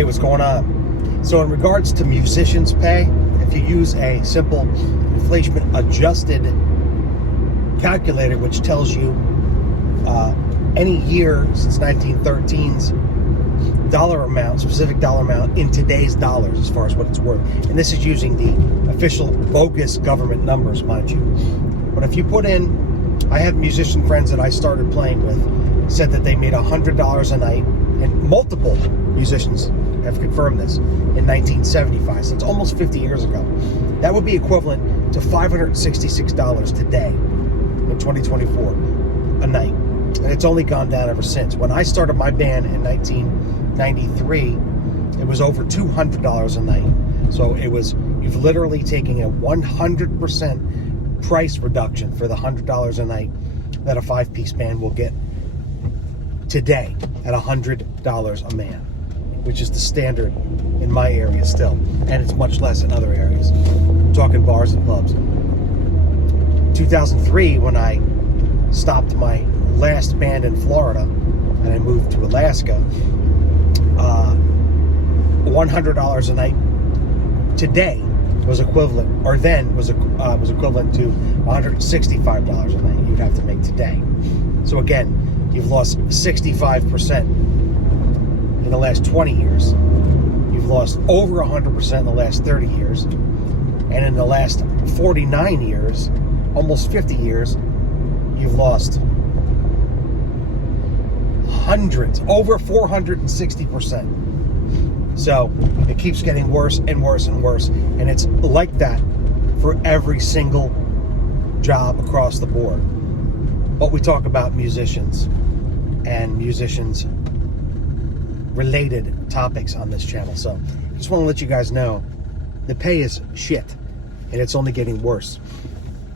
Hey, what's going on? So in regards to musicians' pay, if you use a simple inflation-adjusted calculator, which tells you any year since 1913's dollar amount, specific dollar amount in today's dollars as far as what it's worth. And this is using the official bogus government numbers, mind you. But if you put in, I had musician friends that I started playing with, said that they made $100 a night, and multiple musicians have confirmed this, in 1975, so it's almost 50 years ago. That would be equivalent to $566 today in 2024 a night. And it's only gone down ever since. When I started my band in 1993, it was over $200 a night. So you've literally taken a 100% price reduction for the $100 a night that a 5-piece band will get today at $100 a man, which is the standard in my area still, and it's much less in other areas. I'm talking bars and pubs. 2003, when I stopped my last band in Florida and I moved to Alaska, $100 a night today was equivalent, or then was equivalent to $165 a night you'd have to make today. So again, you've lost 65% in the last 20 years. You've lost over 100% in the last 30 years. And in the last 49 years, almost 50 years, you've lost hundreds, over 460%. So it keeps getting worse and worse and worse. And it's like that for every single job across the board. But we talk about musicians and musicians related topics on this channel. So I just want to let you guys know the pay is shit and it's only getting worse.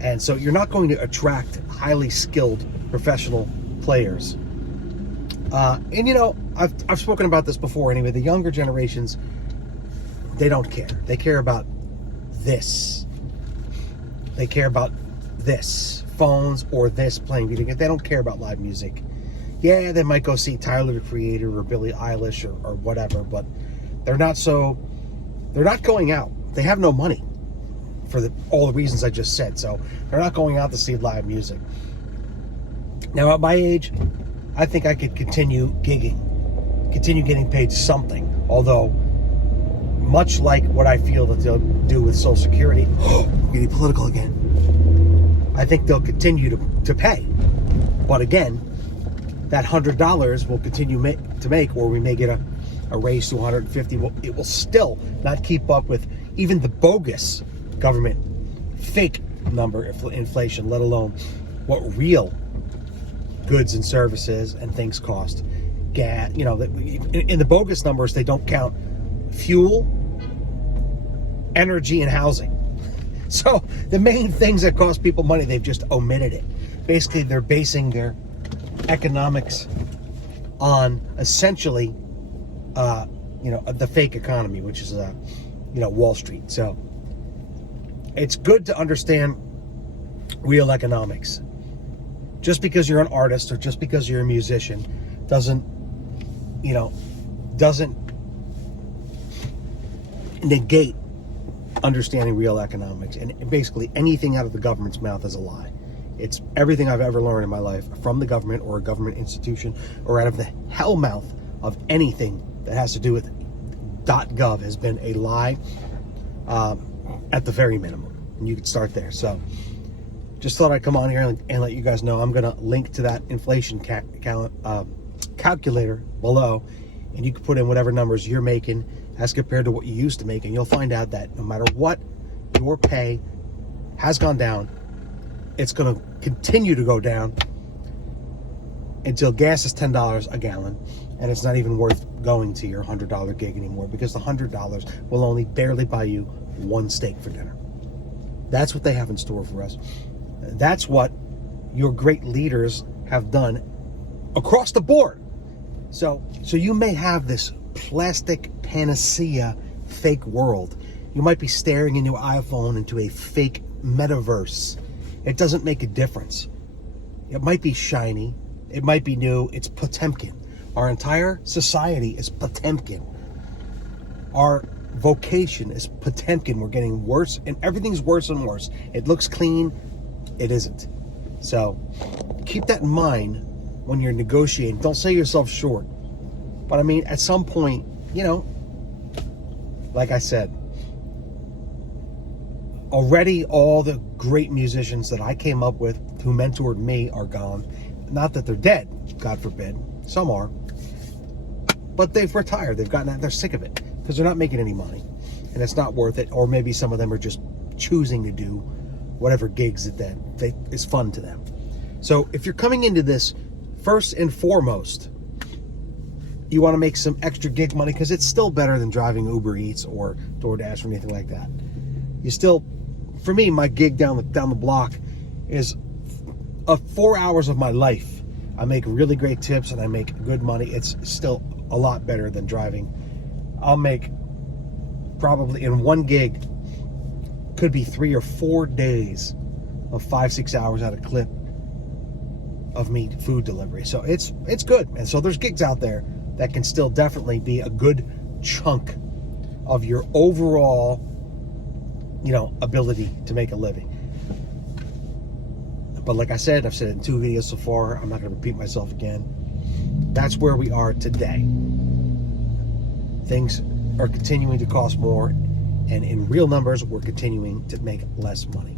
And so you're not going to attract highly skilled professional players. And you know, I've spoken about this before anyway. The younger generations, they don't care. They care about this. They care about this. Phones or this, playing video games. They don't care about live music. Yeah, they might go see Tyler, the Creator, or Billie Eilish, or whatever, but they're not going out. They have no money for all the reasons I just said, so they're not going out to see live music. Now, at my age, I think I could continue gigging, continue getting paid something, although much like what I feel that they'll do with Social Security, getting political again, I think they'll continue to pay. But again, that $100 will continue to make, or we may get a raise to $150. Well, it will still not keep up with even the bogus government fake number inflation, let alone what real goods and services and things cost. Gas, you know, in the bogus numbers, they don't count fuel, energy, and housing. So the main things that cost people money, they've just omitted it. Basically, they're basing their economics on essentially, the fake economy, which is, Wall Street. So it's good to understand real economics. Just because you're an artist or just because you're a musician doesn't negate understanding real economics. And basically anything out of the government's mouth is a lie. It's everything I've ever learned in my life from the government or a government institution or out of the hell mouth of anything that has to do with .gov has been a lie at the very minimum. And you could start there. So just thought I'd come on here and let you guys know. I'm going to link to that inflation calculator below, and you can put in whatever numbers you're making as compared to what you used to make, and you'll find out that no matter what, your pay has gone down. It's going to continue to go down until gas is $10 a gallon, and it's not even worth going to your $100 gig anymore, because the $100 will only barely buy you one steak for dinner. That's what they have in store for us. That's what your great leaders have done across the board. So you may have this plastic panacea fake world. You might be staring in your iPhone into a fake metaverse. It doesn't make a difference. It might be shiny. It might be new. It's Potemkin. Our entire society is Potemkin. our vocation is Potemkin. We're getting worse, and everything's worse and worse. It looks clean, it isn't. So keep that in mind when you're negotiating. Don't sell yourself short. But I mean, at some point, like I said, already all the great musicians that I came up with who mentored me are gone. Not that they're dead, God forbid. Some are. But they've retired. They've gotten out. They're sick of it because they're not making any money. And it's not worth it. Or maybe some of them are just choosing to do whatever gigs that is fun to them. So if you're coming into this, first and foremost, you want to make some extra gig money because it's still better than driving Uber Eats or DoorDash or anything like that. You still, for me, my gig down the block is 4 hours of my life. I make really great tips and I make good money. It's still a lot better than driving. I'll make probably in one gig, could be 3 or 4 days of 5-6 hours at a clip of meat food delivery. So it's good. And so there's gigs out there that can still definitely be a good chunk of your overall, ability to make a living. But like I said, I've said it in 2 videos so far, I'm not going to repeat myself again. That's where we are today. Things are continuing to cost more, and in real numbers, we're continuing to make less money.